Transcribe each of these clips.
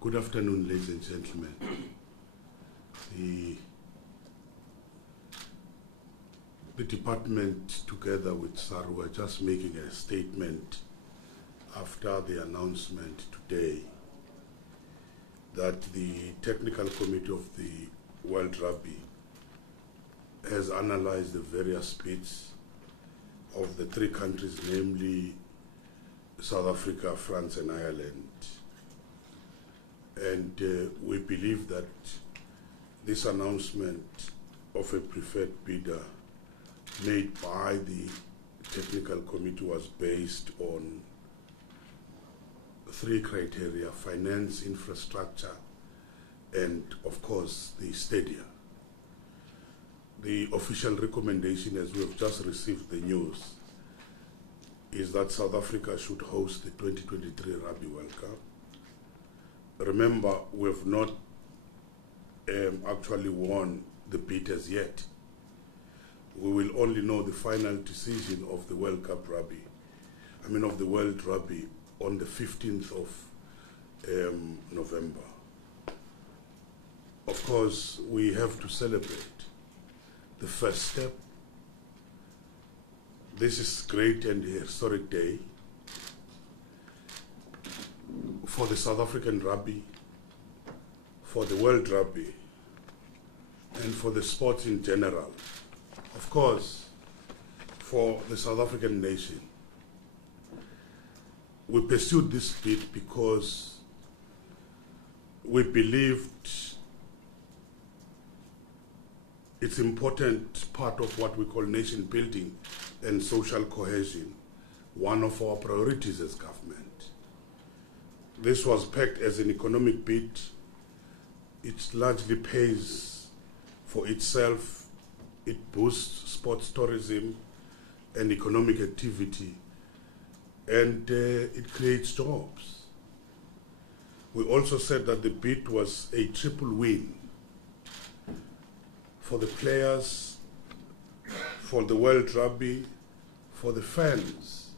Good afternoon, ladies and gentlemen. The department, together with SARU, are just making a statement after the announcement today that the technical committee of the World Rugby has analyzed the various bids of the three countries, namely South Africa, France and Ireland. And we believe that this announcement of a preferred bidder made by the technical committee was based on three criteria: finance, infrastructure, and of course the stadia. The official recommendation, as we have just received the news, is that South Africa should host the 2023 Rugby World Cup. Remember, we have not actually won the bid as yet. We will only know the final decision of the World Cup Rugby, of the World Rugby, on the 15th of November. Of course, we have to celebrate the first step. This is a great and historic day for the South African Rugby, for the World Rugby, and for the sport in general. Of course, for the South African nation. We pursued this bid because we believed it's important part of what we call nation building and social cohesion, one of our priorities as government. This was pegged as an economic bid. It largely pays for itself. It boosts sports tourism and economic activity, and it creates jobs. We also said that the bid was a triple win for the players, for the World Rugby, for the fans,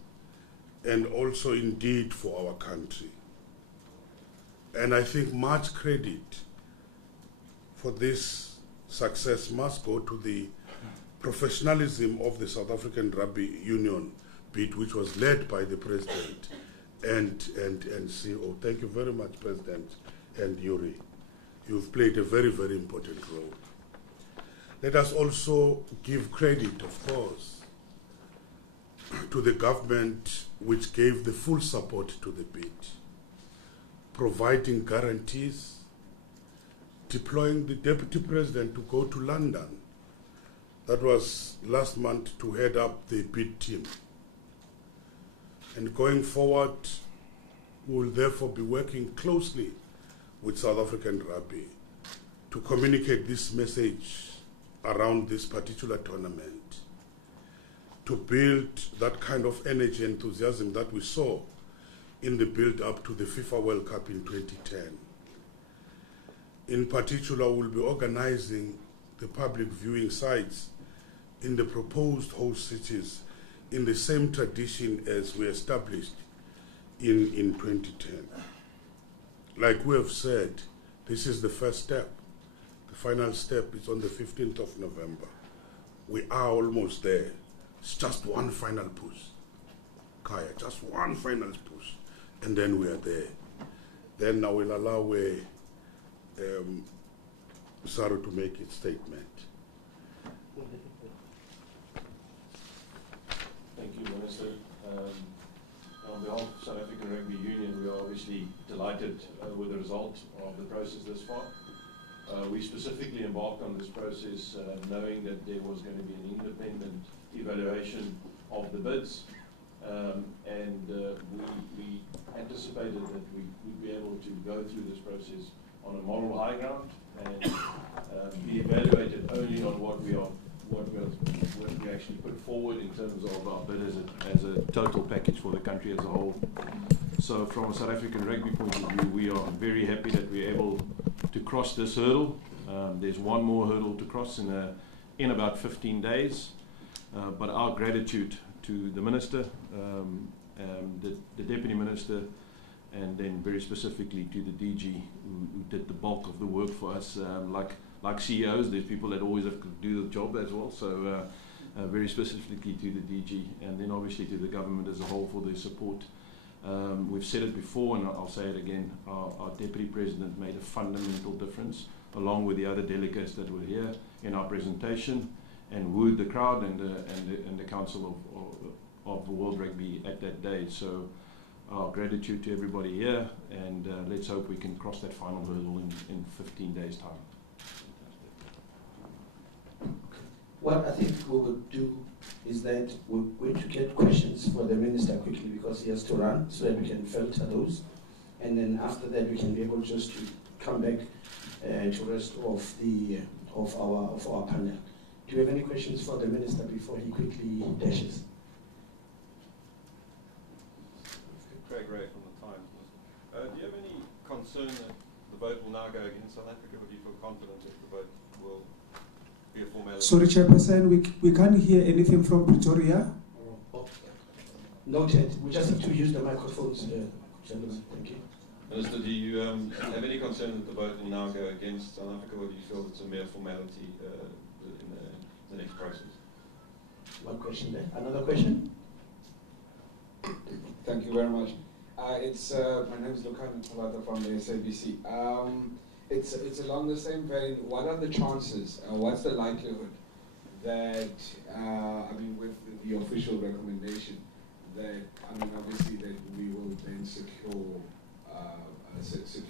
and also indeed for our country. And I think much credit for this success must go to the professionalism of the South African Rugby Union bid, which was led by the President and CEO. Thank you very much, President and Yuri. You've played a very, very important role. Let us also give credit, of course, to the government, which gave the full support to the bid, providing guarantees, deploying the Deputy President to go to London. That was last month, to head up the bid team. And going forward, we will therefore be working closely with South African Rugby to communicate this message around this particular tournament, to build that kind of energy and enthusiasm that we saw in the build-up to the FIFA World Cup in 2010. In particular, we'll be organizing the public viewing sites in the proposed host cities in the same tradition as we established in 2010. Like we have said, this is the first step. The final step is on the 15th of November. We are almost there. It's just one final push. Kaya, just one final push. And then we are there. Then I will allow Saru to make its statement. Thank you, Minister. On behalf of South African Rugby Union, we are obviously delighted with the result of the process thus far. We specifically embarked on this process knowing that there was going to be an independent evaluation of the bids, and we anticipated that we would be able to go through this process on a moral high ground and be evaluated only on what we actually put forward in terms of our bid as a total package for the country as a whole. So from a South African Rugby point of view, we are very happy that we're able to cross this hurdle. There's one more hurdle to cross in about 15 days. But our gratitude to the Minister, the Deputy Minister, and then very specifically to the DG who did the bulk of the work for us. Like CEOs, there's people that always have to do the job as well, so very specifically to the DG, and then obviously to the government as a whole for their support. We've said it before, and I'll say it again, our Deputy President made a fundamental difference, along with the other delegates that were here in our presentation, and wooed the crowd and the Council of World Rugby at that day. So our gratitude to everybody here, and let's hope we can cross that final hurdle in 15 days' time. What I think we would do is that we're going to get questions for the Minister quickly, because he has to run, so that we can filter those. And then after that we can be able just to come back to the rest of our panel. Do you have any questions for the Minister before he quickly dashes? Craig Ray from the Times. Do you have any concern that the vote will now go against South Africa, or do you feel confident that the vote will be a formality? Sorry, Chairperson, we can't hear anything from Pretoria. Oh. Noted. We just have to use the microphones, gentlemen. Thank you. Minister, do you have any concern that the vote will now go against South Africa, or do you feel it's a mere formality in the next process? One question there. Another question? Thank you very much. My name is Lukan Talata from the SABC. It's along the same vein. What are the chances, what's the likelihood that, with the official recommendation, that, obviously that we will then secure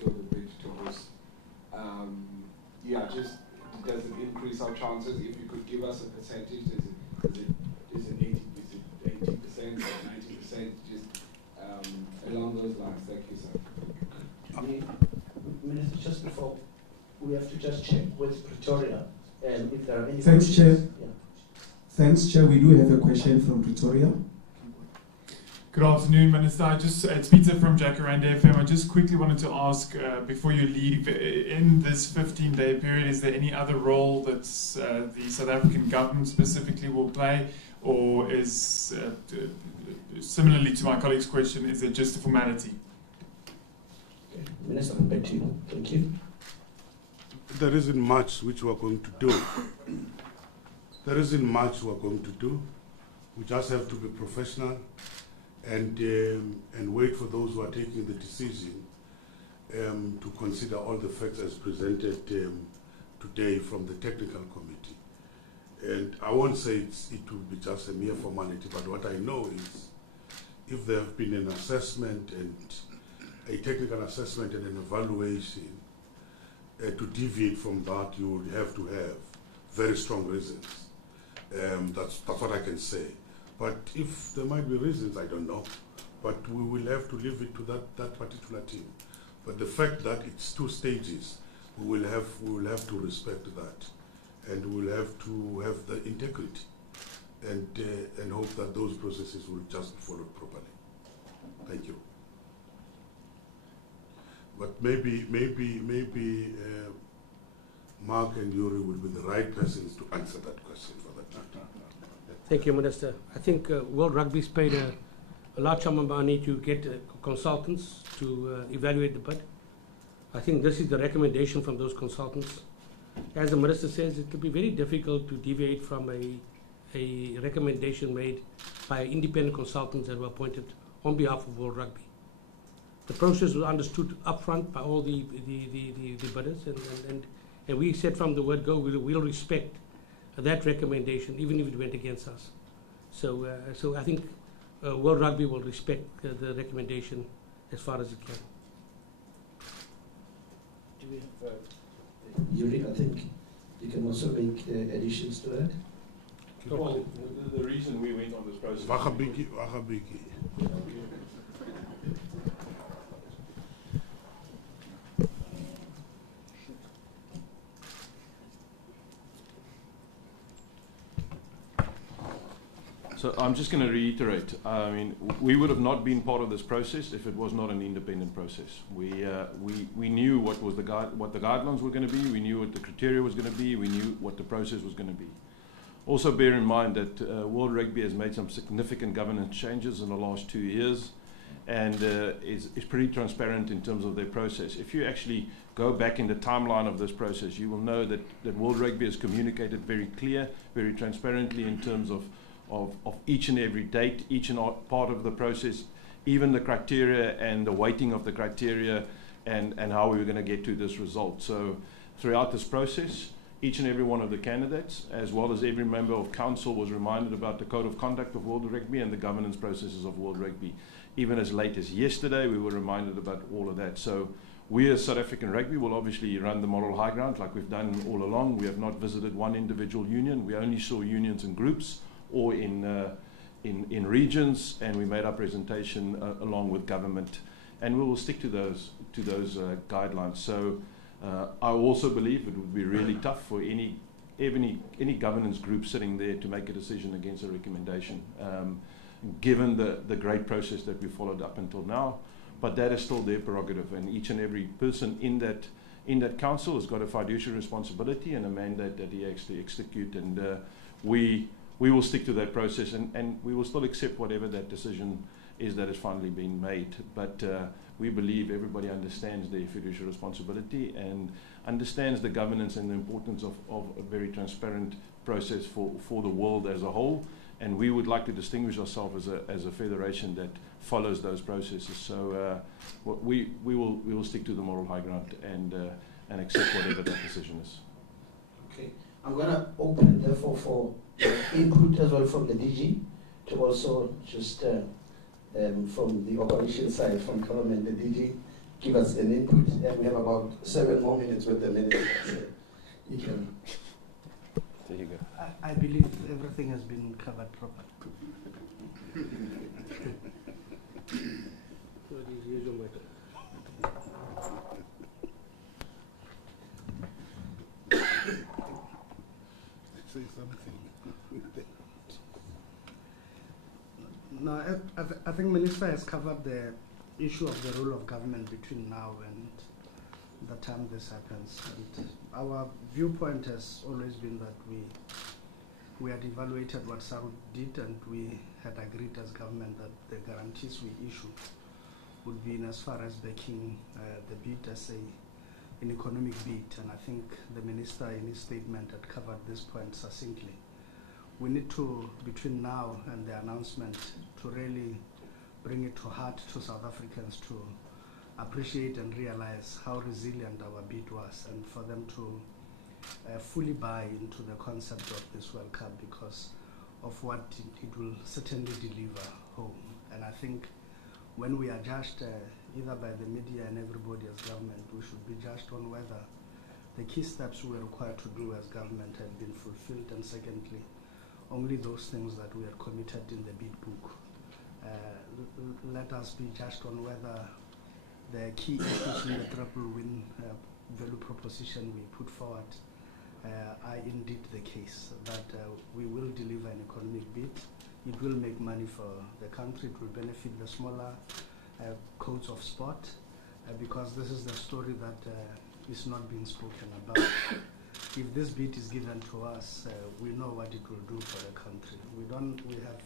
the bid to host? Does it increase our chances? If you could give us a percentage, is it 80% or 90%? Just along those lines. Thank you, sir. Minister, just before, we have to just check with Pretoria if there are any Thanks, questions. Chair. Yeah. Thanks, Chair. We do have a question from Pretoria. Good afternoon, Minister. It's Peter from Jacaranda FM. I just quickly wanted to ask, before you leave, in this 15-day period, is there any other role that the South African government specifically will play, or is, similarly to my colleague's question, is it just a formality? Okay. Minister, back to you. Thank you. There isn't much which we're going to do. There isn't much we're going to do. We just have to be professional and wait for those who are taking the decision to consider all the facts as presented today from the technical committee. And I won't say it will be just a mere formality, but what I know is if there have been an assessment and a technical assessment and an evaluation, to deviate from that, you would have to have very strong reasons. That's what I can say. But if there might be reasons, I don't know. But we will have to leave it to that particular team. But the fact that it's 2 stages, we will have to respect that, and we will have to have the integrity, and hope that those processes will just be followed properly. Thank you. But maybe Mark and Yuri will be the right persons to answer that question for that matter. Thank you, Minister. I think World Rugby's paid a large sum of money to get consultants to evaluate the bid. I think this is the recommendation from those consultants. As the Minister says, it will be very difficult to deviate from a recommendation made by independent consultants that were appointed on behalf of World Rugby. The process was understood upfront by all the bidders, and we said from the word go, we'll respect that recommendation, even if it went against us. So I think World Rugby will respect the recommendation as far as it can. Do we have Yuri, I think you can also make additions to that. Well, the reason we went on this process... So I'm just going to reiterate. I mean, we would have not been part of this process if it was not an independent process. We knew what was the guidelines were going to be. We knew what the criteria was going to be. We knew what the process was going to be. Also, bear in mind that World Rugby has made some significant governance changes in the last 2 years, and is pretty transparent in terms of their process. If you actually go back in the timeline of this process, you will know that World Rugby has communicated very clear, very transparently in terms of each and every date, each and part of the process, even the criteria and the weighting of the criteria, and how we were going to get to this result. So throughout this process, each and every one of the candidates, as well as every member of council, was reminded about the code of conduct of World Rugby and the governance processes of World Rugby. Even as late as yesterday, we were reminded about all of that. So we as South African Rugby will obviously run the moral high ground like we've done all along. We have not visited one individual union. We only saw unions in groups or in regions, and we made our presentation along with government. And we will stick to those guidelines. So I also believe it would be really tough for any governance group sitting there to make a decision against a recommendation, given the great process that we followed up until now. But that is still their prerogative, and each and every person in that council has got a fiduciary responsibility and a mandate that he actually execute. And we will stick to that process, and we will still accept whatever that decision is that has finally been made. But we believe everybody understands their fiduciary responsibility and understands the governance and the importance of a very transparent process for the world as a whole. And we would like to distinguish ourselves as a federation that follows those processes. So we will stick to the moral high ground and accept whatever that decision is. Okay, I'm going to open it therefore for input as well from the DG, to also just from the operation side, from government, the DG give us an input, and we have about 7 more minutes with the minister. So you can. There you go. I believe everything has been covered properly. Say something. No, I think Minister has covered the issue of the role of government between now and the time this happens. And our viewpoint has always been that we had evaluated what SARU did, and we had agreed as government that the guarantees we issue would be in as far as backing the bid as an economic bid. And I think the minister in his statement had covered this point succinctly. We need to, between now and the announcement, to really bring it to heart to South Africans to appreciate and realize how resilient our bid was, and for them to fully buy into the concept of this World Cup because of what it will certainly deliver home. And I think when we are judged either by the media and everybody as government, we should be judged on whether the key steps we are required to do as government have been fulfilled, and secondly, only those things that we are committed in the bid book. Let us be judged on whether the key issues in the triple win value proposition we put forward are indeed the case, that we will deliver an economic bid. It will make money for the country. It will benefit the smaller codes of sport, because this is the story that is not being spoken about. If this bid is given to us, we know what it will do for the country. We have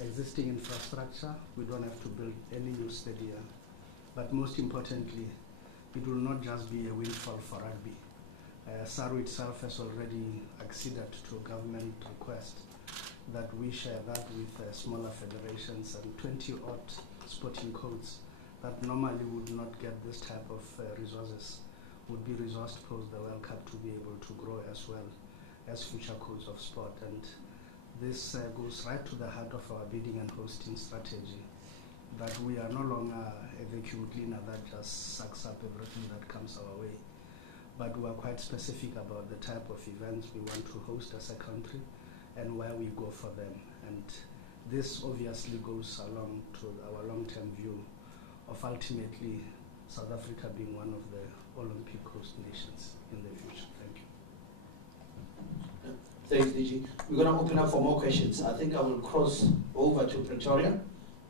existing infrastructure. We don't have to build any new stadium. But most importantly, it will not just be a windfall for rugby. SARU itself has already acceded to a government request that we share that with smaller federations and 20-odd sporting codes that normally would not get this type of resources, would be resourced post the World Cup to be able to grow as well as future codes of sport. And this goes right to the heart of our bidding and hosting strategy, that we are no longer a vacuum cleaner that just sucks up everything that comes our way, but we are quite specific about the type of events we want to host as a country and where we go for them. And this obviously goes along to our long-term view of ultimately South Africa being one of the Olympic host nations in the future. Thank you. Thanks, DG. We're going to open up for more questions. I think I will cross over to Pretoria,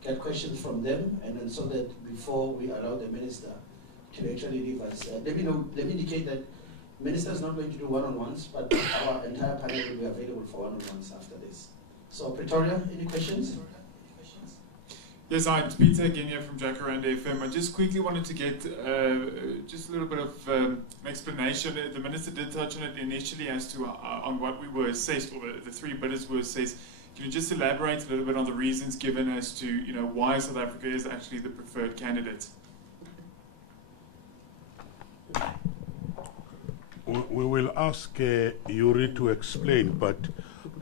get questions from them, and then so that before we allow the minister to actually leave us, let me indicate that the minister is not going to do one-on-ones, but our entire panel will be available for one-on-ones after this. So Pretoria, any questions? Yes, hi, it's Peter again here from Jacaranda FM. I just quickly wanted to get just a little bit of an explanation. The Minister did touch on it initially as to on what we were assessed, or the three bidders were assessed. Can you just elaborate a little bit on the reasons given as to why South Africa is actually the preferred candidate? We will ask Yuri to explain, but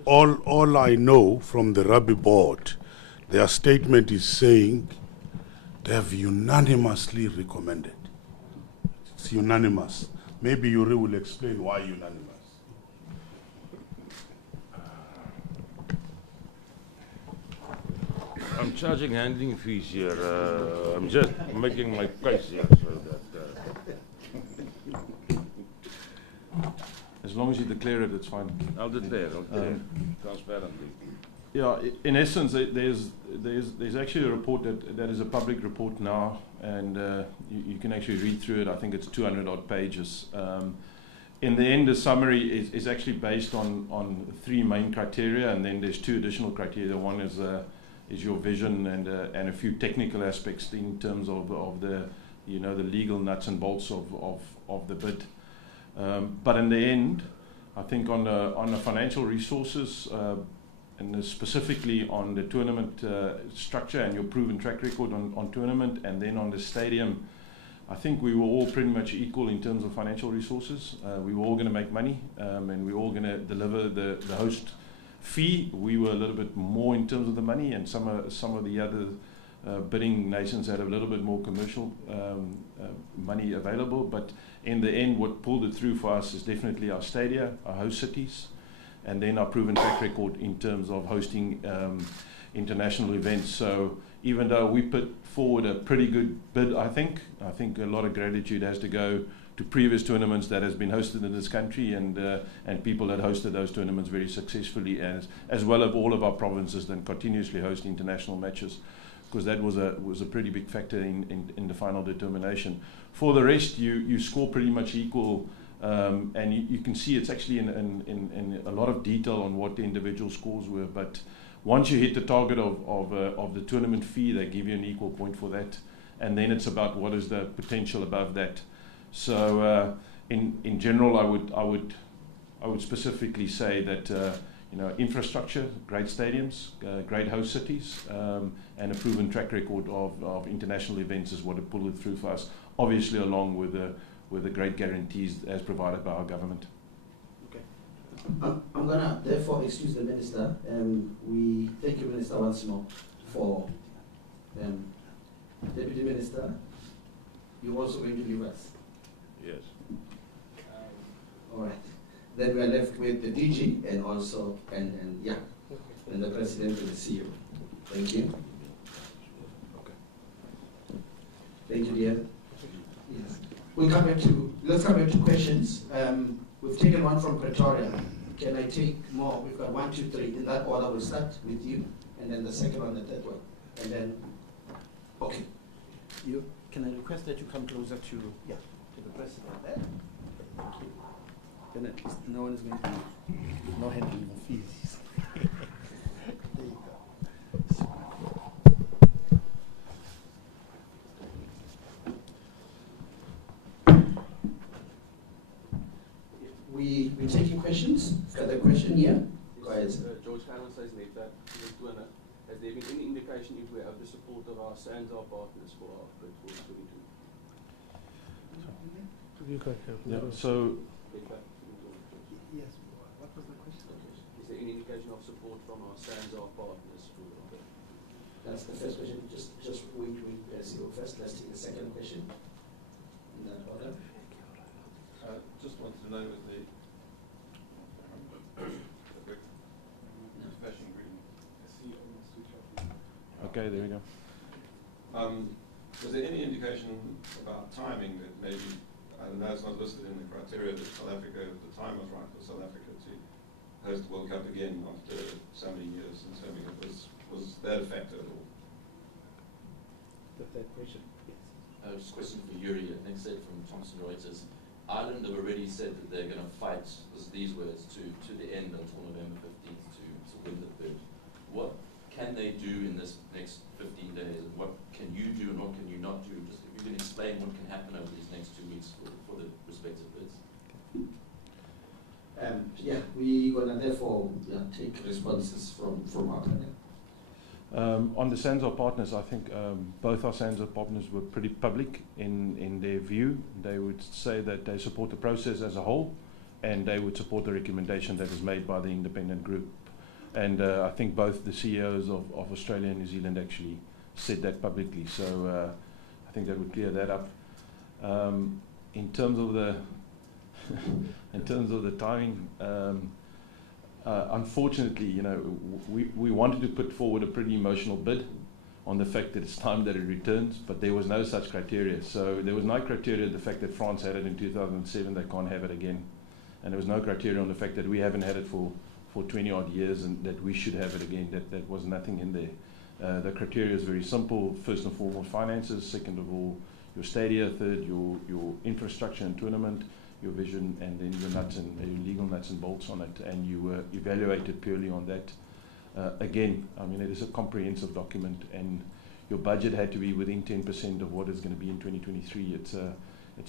all I know from the Rugby Board, their statement is saying they have unanimously recommended. It's unanimous. Maybe Yuri will explain why unanimous. I'm charging handling fees here. I'm just making my case here so that. As long as you declare it, it's fine. I'll declare, transparently. Yeah, in essence, there's actually a report that is a public report now, and you can actually read through it. I think it's 200 odd pages. In the end, the summary is actually based on three main criteria, and then there's two additional criteria. One is your vision and a few technical aspects in terms of the the legal nuts and bolts of the bid. But in the end, I think on the financial resources, and specifically on the tournament structure and your proven track record on tournament, and then on the stadium, I think we were all pretty much equal in terms of financial resources. We were all going to make money, and we were all going to deliver the host fee. We were a little bit more in terms of the money, and some of the other bidding nations had a little bit more commercial money available. But in the end, what pulled it through for us is definitely our stadia, our host cities, and then our proven track record in terms of hosting international events. So even though we put forward a pretty good bid, I think a lot of gratitude has to go to previous tournaments that has been hosted in this country, and people that hosted those tournaments very successfully, as well as all of our provinces that continuously host international matches, because that was a pretty big factor in the final determination. For the rest, you score pretty much equal, and you can see it's actually in a lot of detail on what the individual scores were. But once you hit the target of the tournament fee, they give you an equal point for that, and then it's about what is the potential above that. So in general, I would specifically say that infrastructure, great stadiums, great host cities, and a proven track record of international events is what it pulled it through for us. Obviously, along with the great guarantees as provided by our government. Okay. I'm gonna therefore excuse the minister. We thank you, Minister, once more for Deputy Minister. You're also going to leave us. Yes. All right. Then we are left with the DG and also and the President and the CEO. Thank you. Okay. Thank you, dear. Yes. Let's come back to questions. We've taken one from Pretoria. Can I take more? We've got 1, 2, 3. In that order, we'll start with you, and then the second one, the third one, and then. Okay. Can I request that you come closer to the President there? Thank you. Then at least no one is going to no handling of fees. There you go. We're taking questions. Got a question here? Go ahead. George Cannon says that has there been any indication if we have the support of our SANZAR partners for our bid for 2022? Yeah. So. Yes. What was the question? Is there any indication of support from our SANZAR partners for our bid? That's the first question. Just wait. Let's go first. Let's take the second question. In that order. Just wanted to know with the fashion green. Okay, there we go. Was there any indication about timing that maybe, I know it's not listed in the criteria, that South Africa, the time was right for South Africa to host the World Cup again after so many years since having it? Was that a factor at all? The third question. Yes. Just a question for Yuri Nxesi from Thomson Reuters. Ireland have already said that they're going to fight, these words, to the end until November 15th to win the bid. What can they do in this next 15 days, and what can you do and what can you not do? Just if you can explain what can happen over these next 2 weeks for the respective bids. Yeah, we're going to therefore take responses from our panel. On the SANZAAR partners, I think both our SANZAAR partners were pretty public in their view. They would say that they support the process as a whole, and they would support the recommendation that is made by the independent group. And I think both the CEOs of Australia and New Zealand actually said that publicly. So I think that would clear that up. In terms of the timing, unfortunately, you know, we wanted to put forward a pretty emotional bid on the fact that it's time that it returns, but there was no such criteria. So there was no criteria the fact that France had it in 2007, they can't have it again. And there was no criteria on the fact that we haven't had it for 20 odd years and that we should have it again. That was nothing in there. The criteria is very simple. First and foremost, finances. Second of all, your stadia. Third, your infrastructure and tournament, your vision, and then your nuts and your legal nuts and bolts on it. And you were evaluated purely on that. Again, I mean, it is a comprehensive document, and your budget had to be within 10% of what is going to be in 2023. It's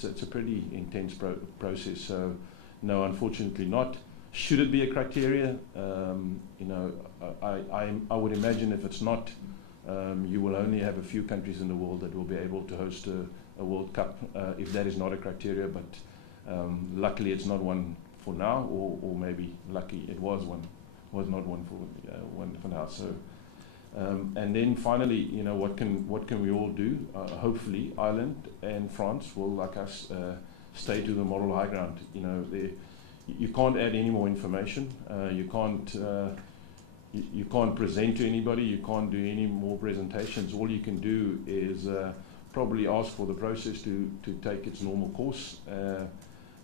a pretty intense process. So, no, unfortunately not. Should it be a criteria? You know, I would imagine if it's not, you will only have a few countries in the world that will be able to host a World Cup if that is not a criteria. But luckily, it's not one for now, or maybe lucky it was not one for now. So, and then finally, you know, what can we all do? Hopefully, Ireland and France will, like us, stay to the moral high ground. You know, you can't add any more information. You can't present to anybody. You can't do any more presentations. All you can do is probably ask for the process to take its normal course,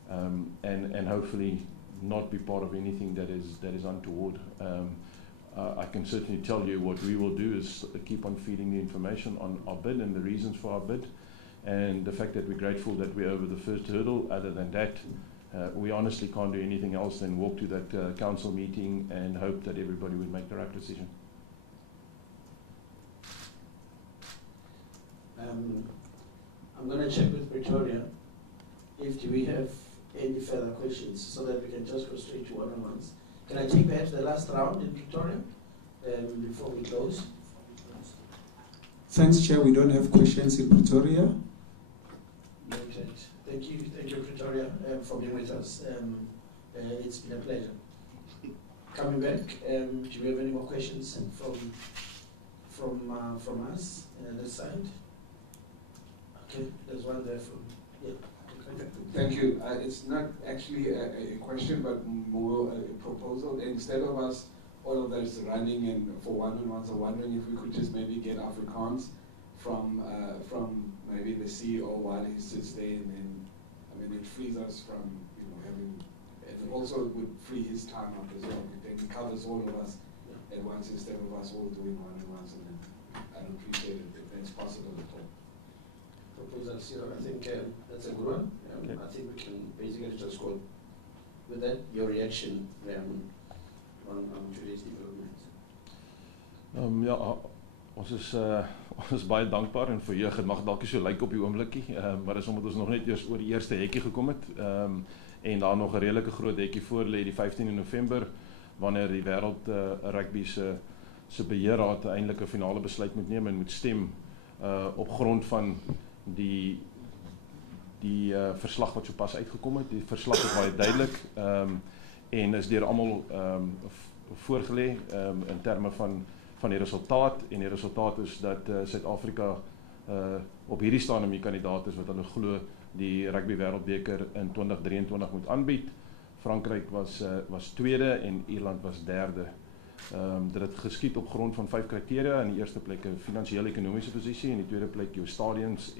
and hopefully not be part of anything that is untoward. I can certainly tell you what we will do is keep on feeding the information on our bid and the reasons for our bid, and the fact that we're grateful that we're over the first hurdle. Other than that, we honestly can't do anything else than walk to that council meeting and hope that everybody would make the right decision. I'm going to check with Pretoria if do we have any further questions so that we can just go straight to one-on-ones. Can I take perhaps the last round in Pretoria before we close? Thanks, Chair. We don't have questions in Pretoria. Noted. Thank you, Pretoria, for being with us. It's been a pleasure. Coming back, do we have any more questions from us this side? Okay, there's one there from Thank you. It's not actually a question, but more a proposal. Instead of us, all of us running and for one-on-ones, I'm wondering if we could just maybe get Afrikaans from maybe the CEO while he sits there, and then, I mean, it frees us from, you know, having, and also it would free his time up as well. Then it covers all of us at once instead of us all doing one-on-ones, and then I'd appreciate it if that's possible at all. Proposal zero, I think that's a good one. Okay. I think we can basically just go with that. Your reaction on today's developments. Ja, ons is baie dankbaar en verheug. Het mag dalk so lyk op die oomblikie, maar dis omdat ons nog net eers oor die eerste hekkie gekom het, en daar nog 'n redelike groot hekkie voor lê die 15de November wanneer die wêreld rugby se beheerraad eintlik 'n finale besluit moet neem en moet stem op grond van die verslag wat sopas uitgekom het. Die verslag is baie duidelik en is deur almal voorgelê in terme van die resultaat, en die resultaat is dat Suid-Afrika op hierdie stadium die kandidaat is wat hulle glo die rugby wêreldbeker in 2023 moet aanbied. Frankryk was tweede en Ierland was derde. Dit het geskied op grond van 5 kriteria. In die eerste plek 'n finansiële ekonomiese posisie, in die tweede plek jou stadions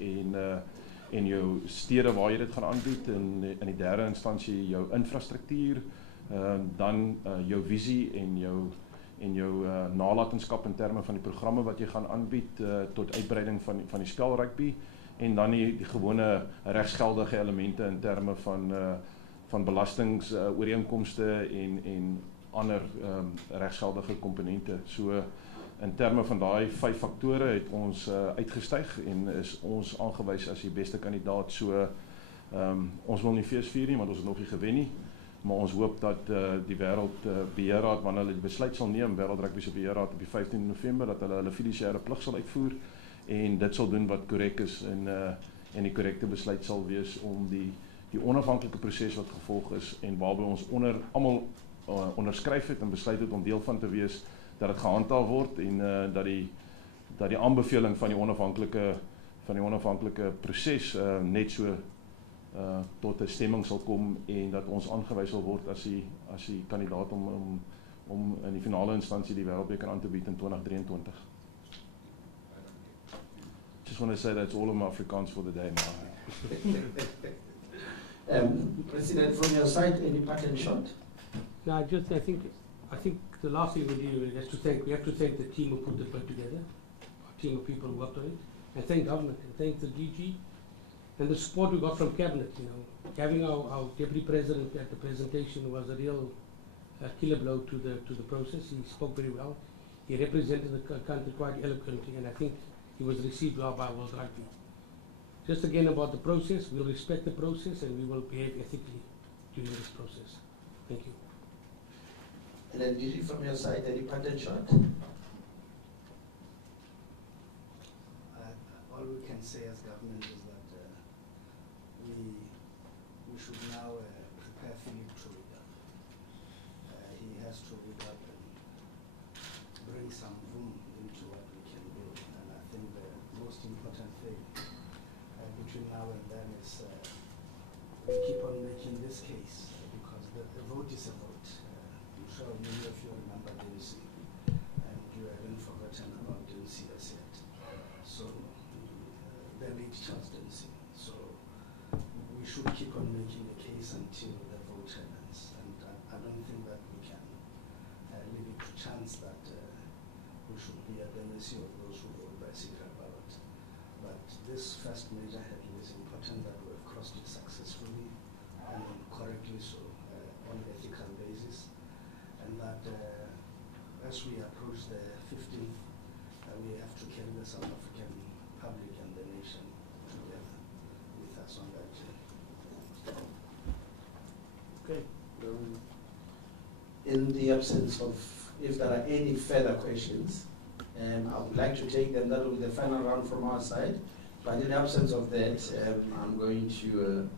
en jou stede waar jy dit gaan aanbied, en in die derde instansie jou infrastruktuur, dan jou visie en jou nalatenskap in terme van die programme wat jy gaan aanbied tot uitbreiding van die spelrugby, en dan die gewone regsgeldige elemente in terme van belastingsooreenkomste en ander regsgeldige komponente. So In terme van daai 5 faktore het ons uitgestyg en is ons aangewys as die beste kandidaat. So ons wil nie fees vier nie, want ons het nog nie gewen nie. Maar ons hoop dat die Wêreld Beheerraad, wanneer hulle die besluit sal neem, Wêreld Rugby se Beheerraad op die 15 November, dat hulle fiduciêre plig sal uitvoer en dit sal doen wat korrek is en die korrekte besluit sal wees om die onafhanklike proses wat gevolg is en waarby ons almal onderskryf het en besluit het om deel van te wees, dat dit gehandhaaf word en dat die aanbeveling van die onafhanklike proses net so tot 'n stemming sal kom en dat ons aangewys sal word as die kandidaat om in die finale instansie die Wêreldbeker aan te bied in 2023. Just want to say that's all of my Afrikaans for the day now. President, from your side, any pattern shot? No, I think the last thing we do is we have to thank the team who put the bid together, our team of people who worked on it, and thank government, and thank the DG, and the support we got from cabinet. Having our deputy president at the presentation was a real killer blow to the process. He spoke very well. He represented the country quite eloquently, and I think he was received well by World Rugby. Just again about the process, we'll respect the process and we will behave ethically during this process. Thank you. And then usually from your side, any pattern shot? All we can say as government is that we should now prepare Philip to read up. He has to read up and bring some room into what we can do. And I think the most important thing between now and then is we keep on making this case because the vote is a vote. I'm sure many of you remember DNC and you haven't forgotten about DNC as yet. So the late Charles DNC. So we should keep on making the case until the vote ends. And I don't think that we can leave it to chance that we should be at the mercy of those who vote by secret ballot. But this first major hurdle is important that we have crossed it successfully and correctly so on an ethical basis. And that as we approach the 15th, we have to carry the South African public and the nation together with us on that journey. Okay. In the absence of, if there are any further questions, I would like to take them. That will be the final round from our side. But in the absence of that, I'm going to,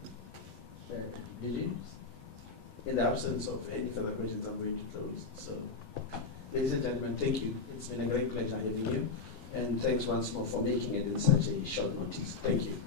in the absence of any further questions, I'm going to close. So, ladies and gentlemen, thank you. It's been a great pleasure having you. And thanks once more for making it in such a short notice. Thank you.